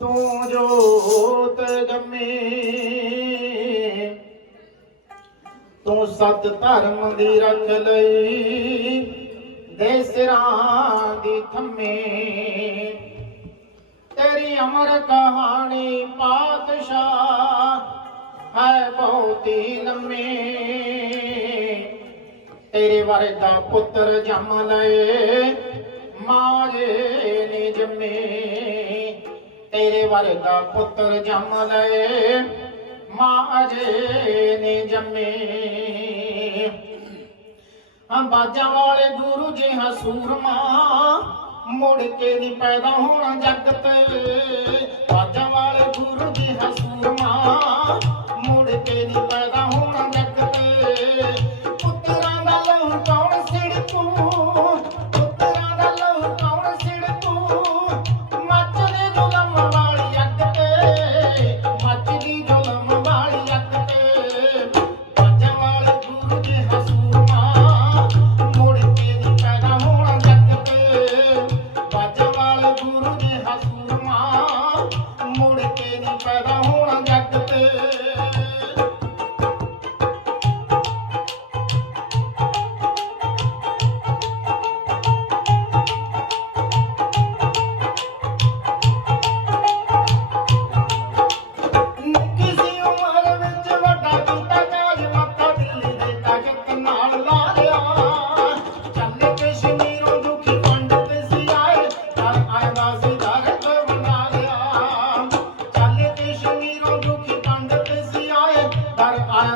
ਤੂੰ ਜੋਤ ਜੰਮੀ। ਤੂੰ ਸਤ ਧਰਮ ਦੀ ਰੱਖ ਲਈ। ਦੇਸਰਾ ਦੀ ਥੰਮੇ। ਤੇਰੀ ਅਮਰ ਕਹਾਣੀ ਪਾਤਸ਼ਾਹ ਹੈ ਬਹੁਤੀ ਲੰਮੀ। ਤੇਰੇ ਵਰਗਾ ਪੁੱਤਰ ਜੰਮ ਲਏ। ਵਰਗਾ ਪੁੱਤਰ ਜੰਮ ਲਏ। ਮਾਂ ਅਜੇ ਨੇ ਜੰਮੇ। ਅੰਬਾਜਾਂ ਵਾਲੇ ਗੁਰੂ ਜੀ ਹਸੂਰ ਮਾਂ ਮੁੜ ਕੇ ਨਹੀਂ ਪੈਦਾ ਹੋਣਾ ਜੱਗ ਤੇ ਬਾਜਾਂ ਵਾਲੇ ਗੁਰੂ ਜੀ ਹਸੂਰ ਮਾਂ ਮੁੜ ਕੇ ਨਹੀਂ ਪੈਦਾ ਹੋਣਾ ਜੱਗ ਤੇ ਪੁੱਤਰਾਂ ਦਾ ਲਹੂ ਕੌਣ ਸਿਰ ਤੂੰ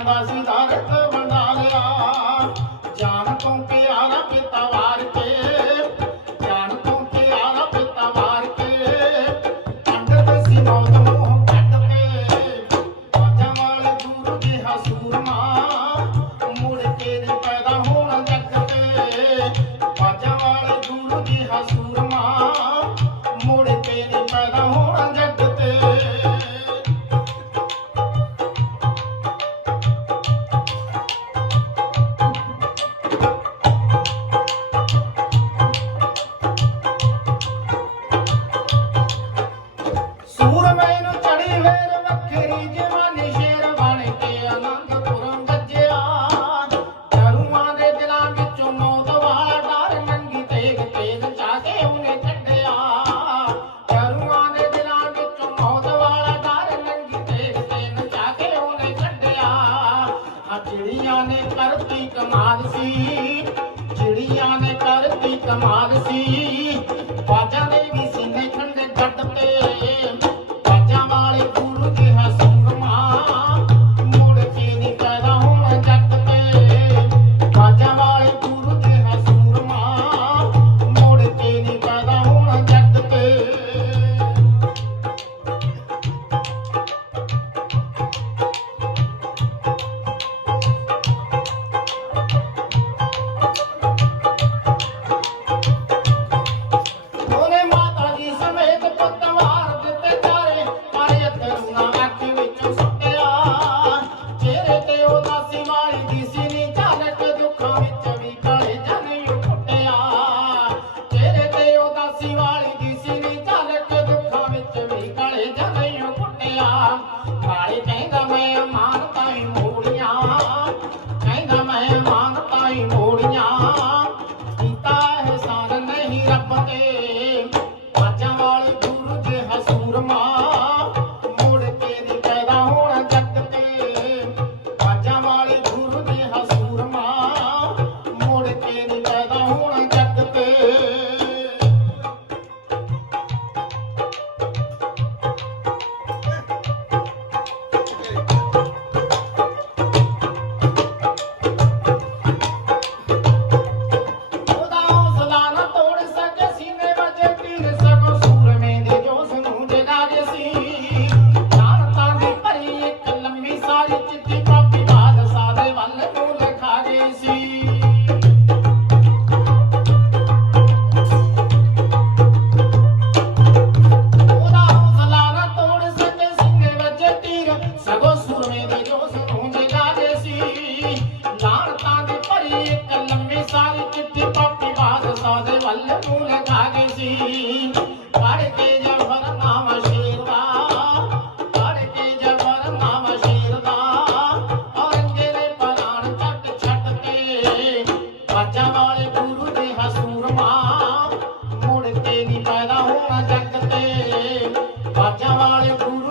Bazinda. Rivera. ഓടി ഞാൻ பச்சவாளை குழு